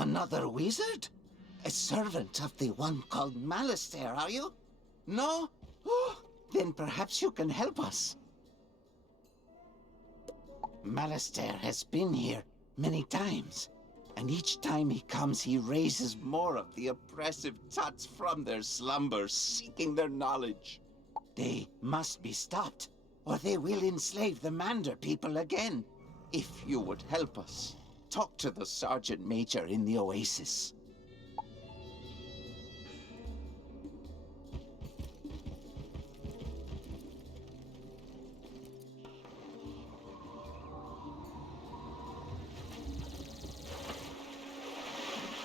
Another wizard? A servant of the one called Malastair, are you? No? Oh, then perhaps you can help us. Malastair has been here many times, and each time he comes he raises more of the oppressive tuts from their slumbers, seeking their knowledge. They must be stopped, or they will enslave the Mander people again. If you would help us, talk to the Sergeant Major in the Oasis.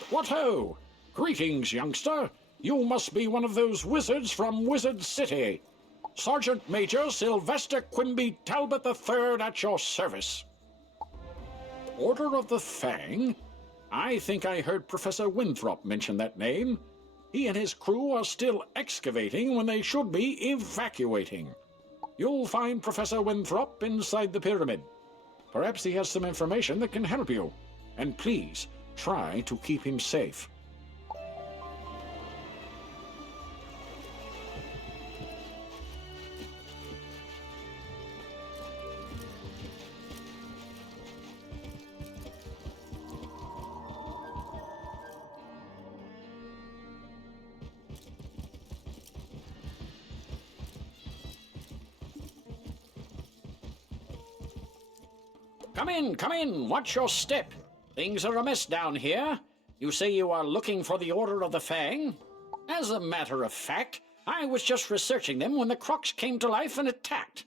What ho! Greetings, youngster. You must be one of those wizards from Wizard City. Sergeant Major Sylvester Quimby Talbot III at your service. Order of the Fang? I think I heard Professor Winthrop mention that name. He and his crew are still excavating when they should be evacuating. You'll find Professor Winthrop inside the pyramid. Perhaps he has some information that can help you. And please, try to keep him safe. Come in, watch your step. Things are amiss down here. You say you are looking for the Order of the Fang? As a matter of fact, I was just researching them when the KROKs came to life and attacked.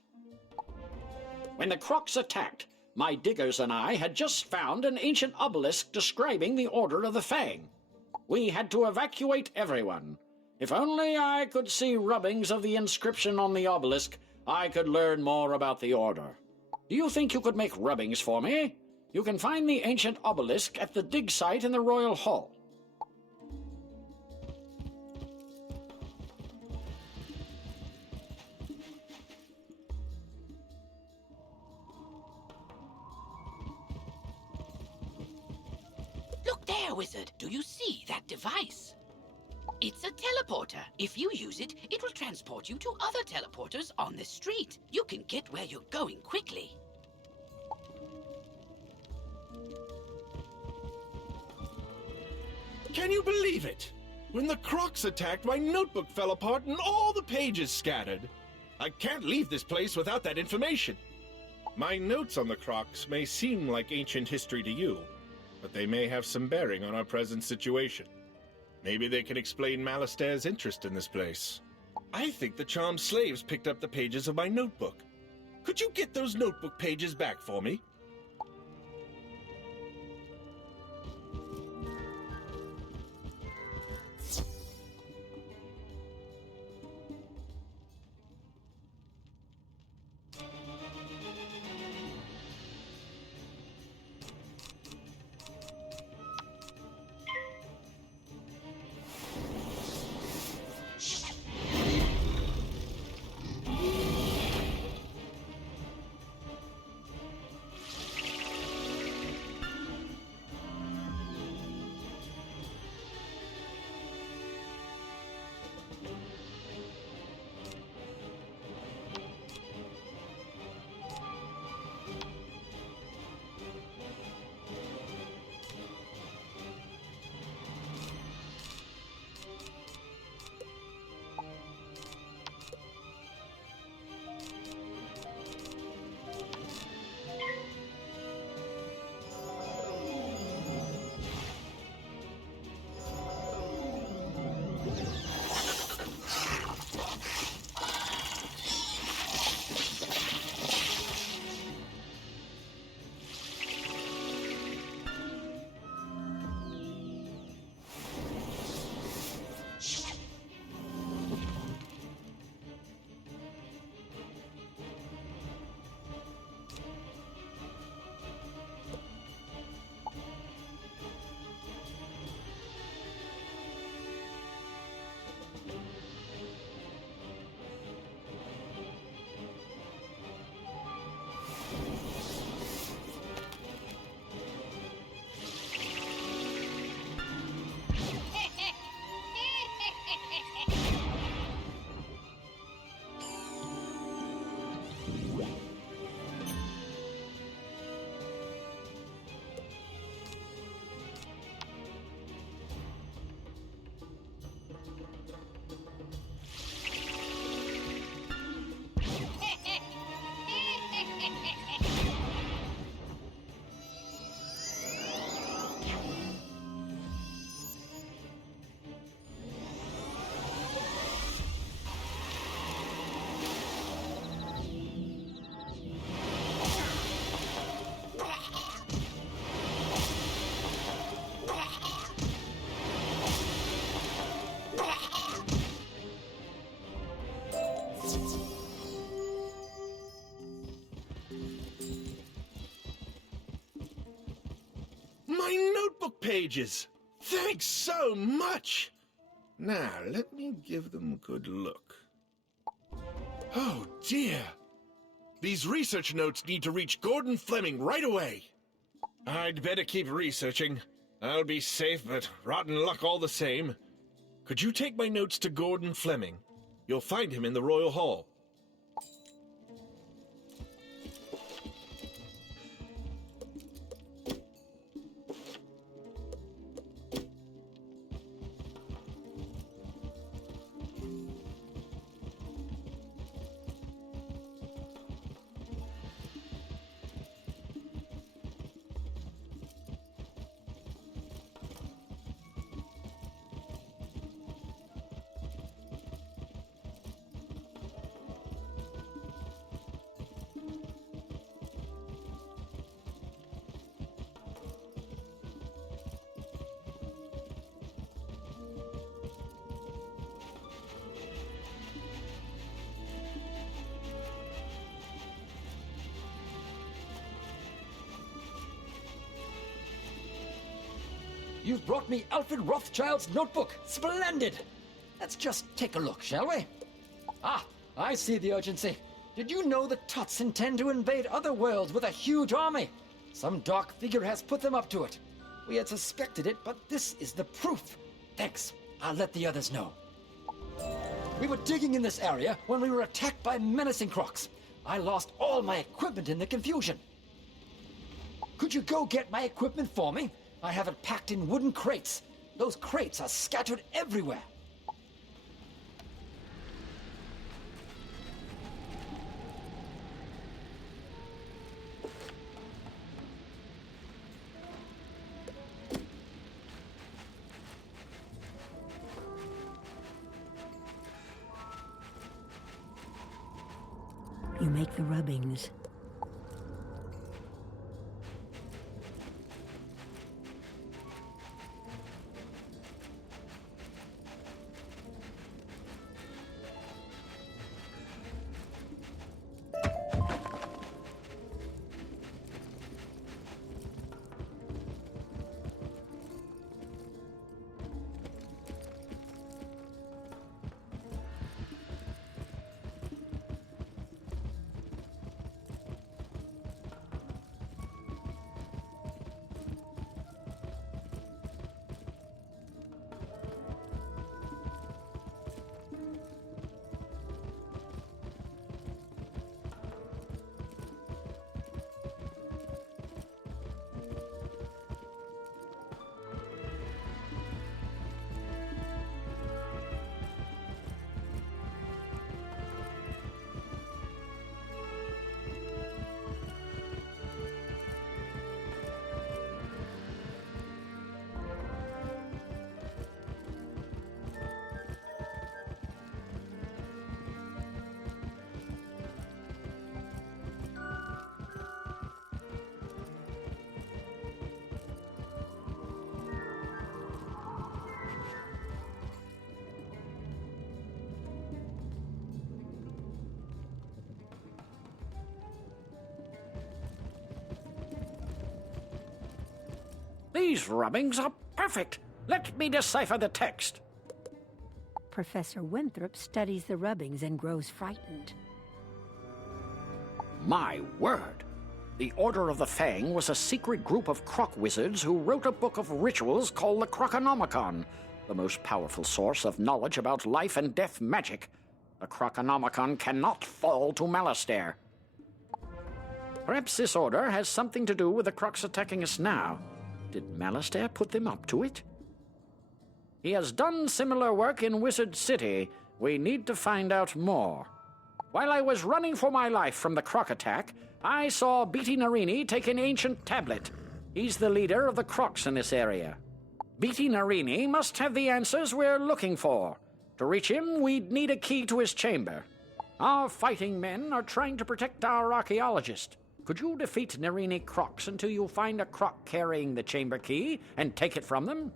When the KROKs attacked, my diggers and I had just found an ancient obelisk describing the Order of the Fang. We had to evacuate everyone. If only I could see rubbings of the inscription on the obelisk, I could learn more about the Order. Do you think you could make rubbings for me? You can find the ancient obelisk at the dig site in the Royal Hall. Look there, Wizard. Do you see that device? It's a teleporter. If you use it, it will transport you to other teleporters on the street. You can get where you're going quickly. Can you believe it? When the KROKs attacked, my notebook fell apart and all the pages scattered. I can't leave this place without that information. My notes on the KROKs may seem like ancient history to you, but they may have some bearing on our present situation. Maybe they can explain Malastair's interest in this place. I think the charmed slaves picked up the pages of my notebook. Could you get those notebook pages back for me? My notebook pages! Thanks so much! Now, let me give them a good look. Oh, dear. These research notes need to reach Gordon Fleming right away. I'd better keep researching. I'll be safe, but rotten luck all the same. Could you take my notes to Gordon Fleming? You'll find him in the Royal Hall. You've brought me Alfred Rothschild's notebook. Splendid! Let's just take a look, shall we? Ah, I see the urgency. Did you know the Tuts intend to invade other worlds with a huge army? Some dark figure has put them up to it. We had suspected it, but this is the proof. Thanks. I'll let the others know. We were digging in this area when we were attacked by menacing KROKs. I lost all my equipment in the confusion. Could you go get my equipment for me? I have it packed in wooden crates. Those crates are scattered everywhere. You make the rubbings. These rubbings are perfect. Let me decipher the text. Professor Winthrop studies the rubbings and grows frightened. My word! The Order of the Fang was a secret group of KROK wizards who wrote a book of rituals called the Krokonomicon, the most powerful source of knowledge about life and death magic. The Krokonomicon cannot fall to Malastair. Perhaps this order has something to do with the KROKs attacking us now. Did Malastair put them up to it? He has done similar work in Wizard City. We need to find out more. While I was running for my life from the KROK attack, I saw Beatty Narini take an ancient tablet. He's the leader of the KROKs in this area. Beatty Narini must have the answers we're looking for. To reach him, we'd need a key to his chamber. Our fighting men are trying to protect our archaeologist. Could you defeat Narini KROKs until you find a KROK carrying the chamber key and take it from them?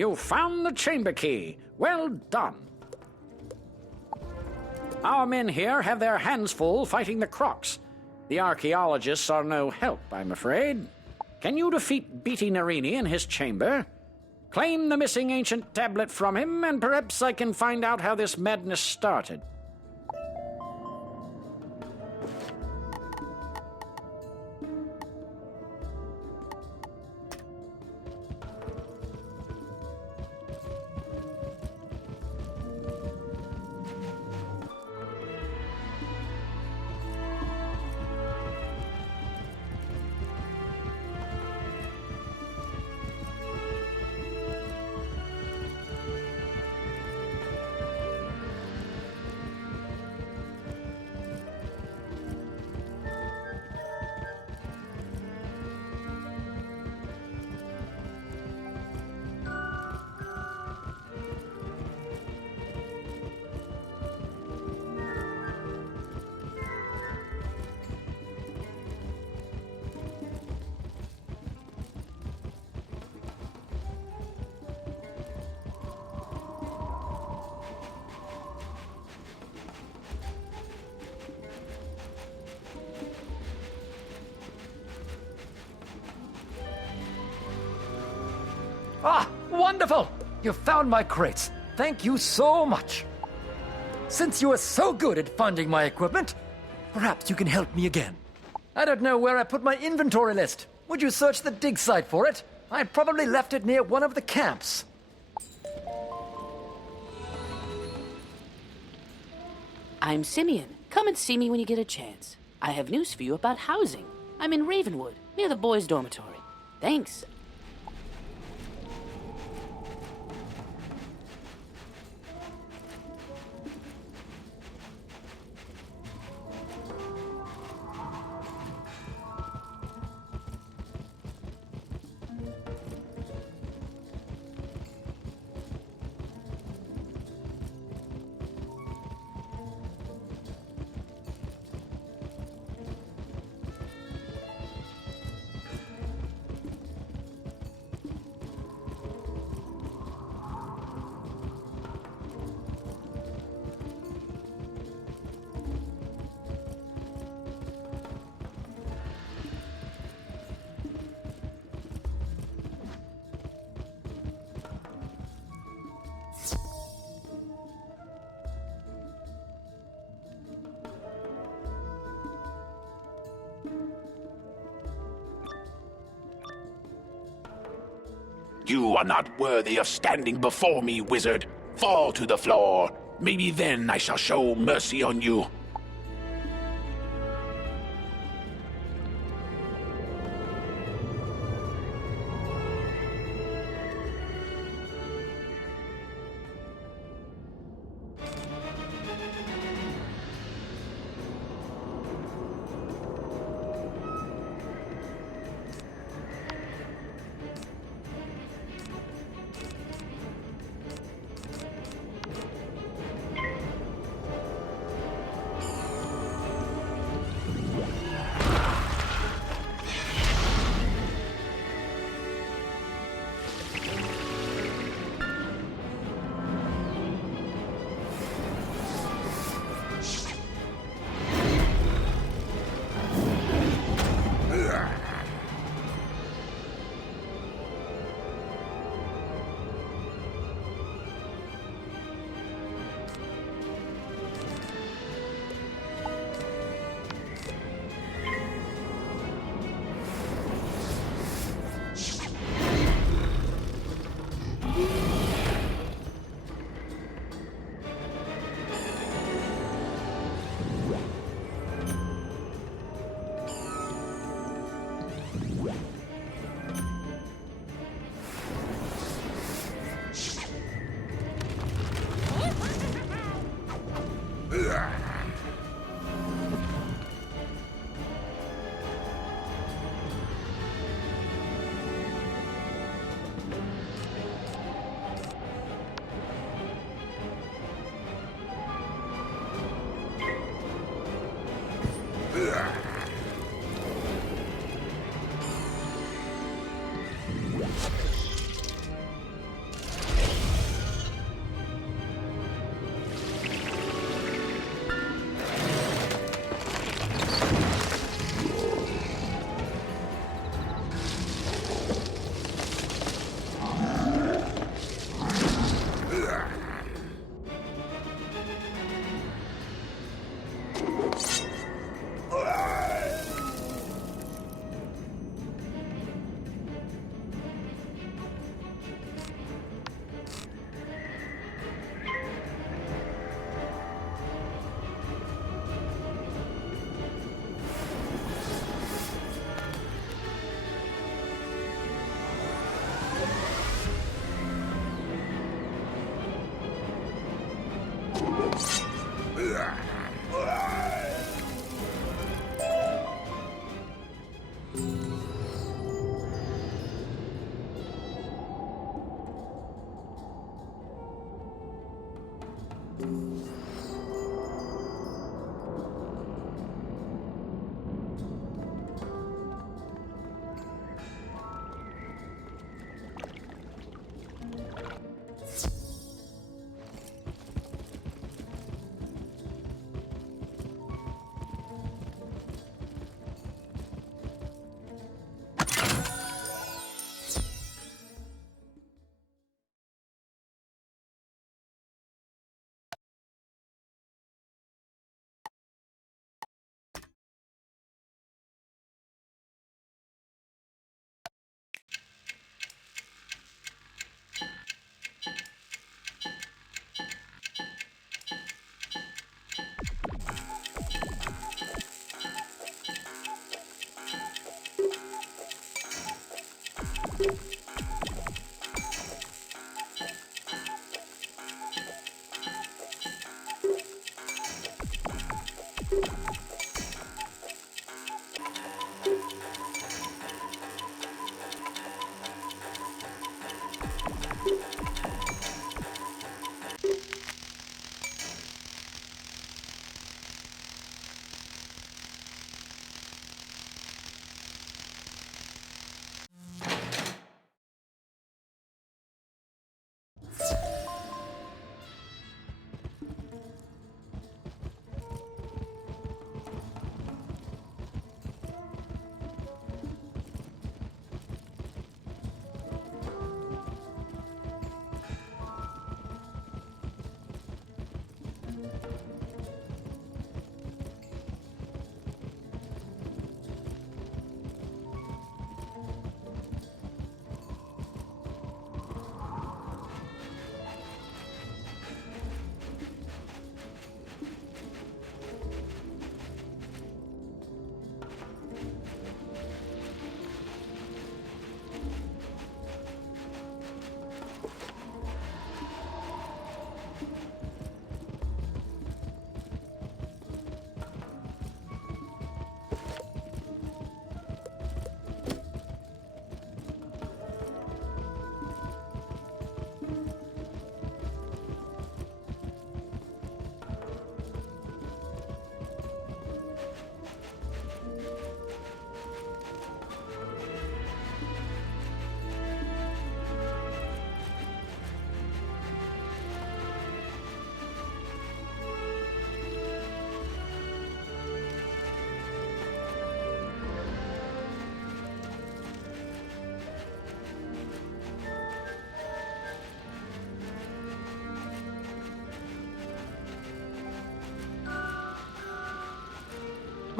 You found the chamber key. Well done. Our men here have their hands full fighting the KROKs. The archaeologists are no help, I'm afraid. Can you defeat Beatty Narini in his chamber? Claim the missing ancient tablet from him, and perhaps I can find out how this madness started. Ah, wonderful! You found my crates. Thank you so much. Since you are so good at finding my equipment, perhaps you can help me again. I don't know where I put my inventory list. Would you search the dig site for it? I probably left it near one of the camps. I'm Simeon. Come and see me when you get a chance. I have news for you about housing. I'm in Ravenwood, near the boys' dormitory. Thanks. You are not worthy of standing before me, wizard. Fall to the floor. Maybe then I shall show mercy on you.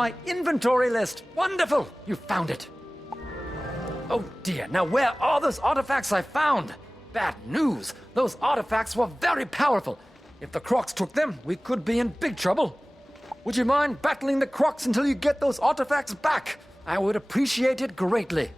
my inventory list. Wonderful! You found it. Oh dear, now where are those artifacts I found? Bad news. Those artifacts were very powerful. If the KROKs took them, we could be in big trouble. Would you mind battling the KROKs until you get those artifacts back? I would appreciate it greatly.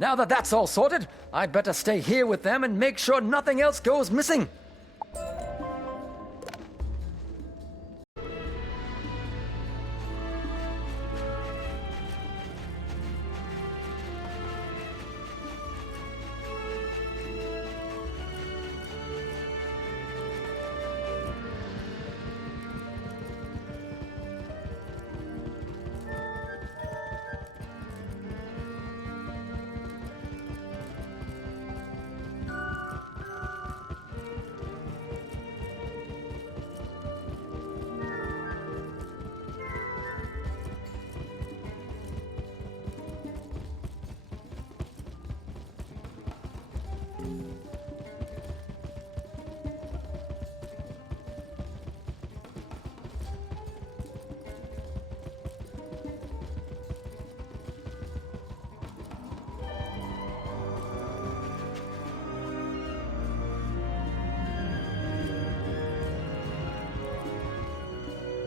Now that that's all sorted, I'd better stay here with them and make sure nothing else goes missing.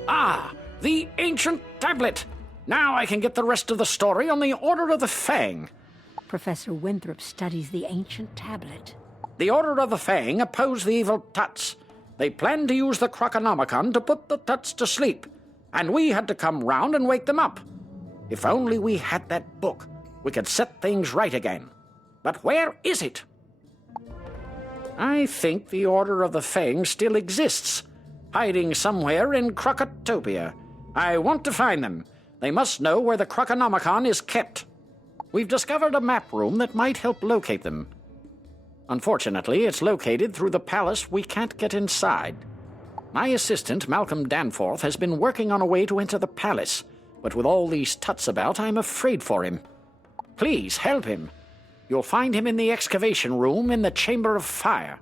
Ah, the ancient tablet! Now I can get the rest of the story on the Order of the Fang. Professor Winthrop studies the ancient tablet. The Order of the Fang oppose the evil Tuts. They planned to use the Krokonomicon to put the Tuts to sleep, and we had to come round and wake them up. If only we had that book, we could set things right again. But where is it? I think the Order of the Fang still exists, hiding somewhere in Krokotopia. I want to find them. They must know where the Krokonomicon is kept. We've discovered a map room that might help locate them. Unfortunately, it's located through the palace we can't get inside. My assistant, Malcolm Danforth, has been working on a way to enter the palace, but with all these Tuts about, I'm afraid for him. Please, help him. You'll find him in the excavation room in the Chamber of Fire.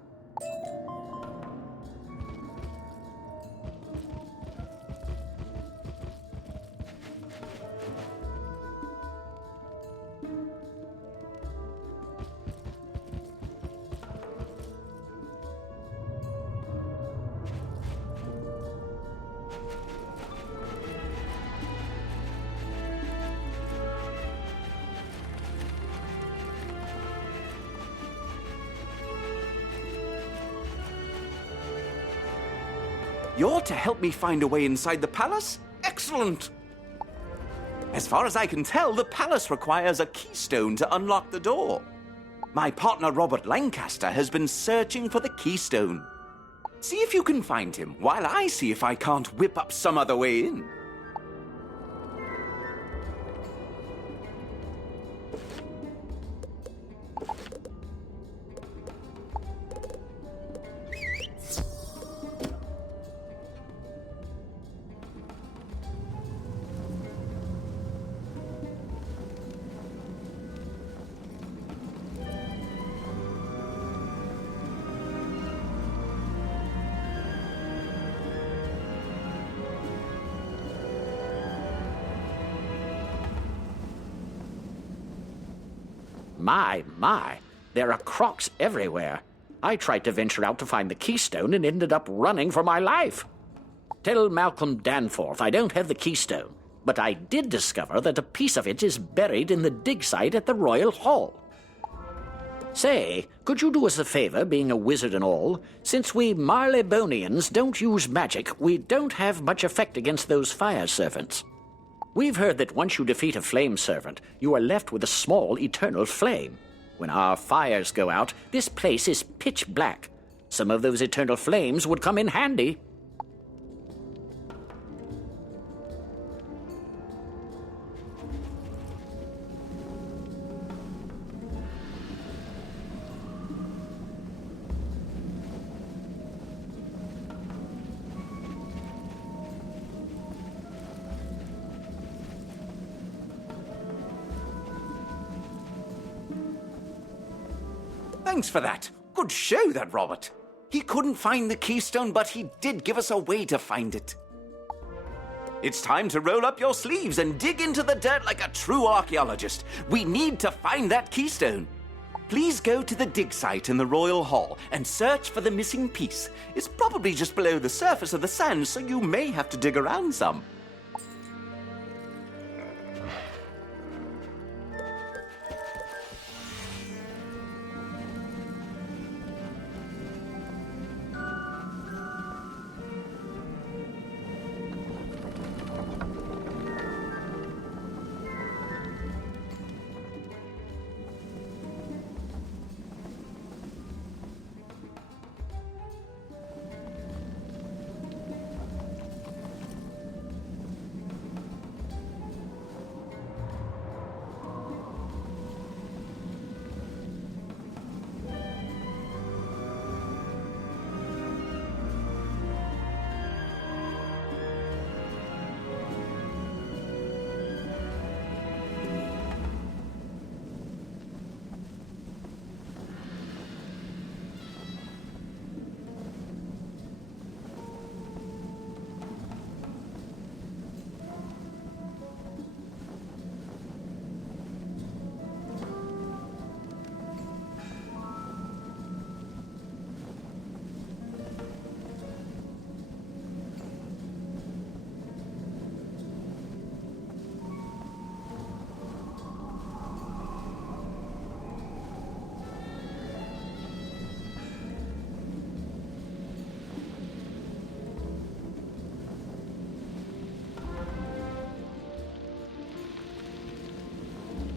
You're to help me find a way inside the palace? Excellent! As far as I can tell, the palace requires a keystone to unlock the door. My partner Robert Lancaster has been searching for the keystone. See if you can find him, while I see if I can't whip up some other way in. My, there are KROKs everywhere. I tried to venture out to find the keystone and ended up running for my life. Tell Malcolm Danforth I don't have the keystone, but I did discover that a piece of it is buried in the dig site at the Royal Hall. Say, could you do us a favor, being a wizard and all? Since we Marleybonians don't use magic, we don't have much effect against those fire servants. We've heard that once you defeat a flame servant, you are left with a small eternal flame. When our fires go out, this place is pitch black. Some of those eternal flames would come in handy. Thanks for that. Good show, that Robert. He couldn't find the keystone, but he did give us a way to find it. It's time to roll up your sleeves and dig into the dirt like a true archaeologist. We need to find that keystone. Please go to the dig site in the Royal Hall and search for the missing piece. It's probably just below the surface of the sand, so you may have to dig around some.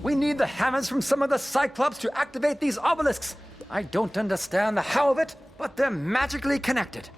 We need the hammers from some of the Cyclops to activate these obelisks. I don't understand the how of it, but they're magically connected.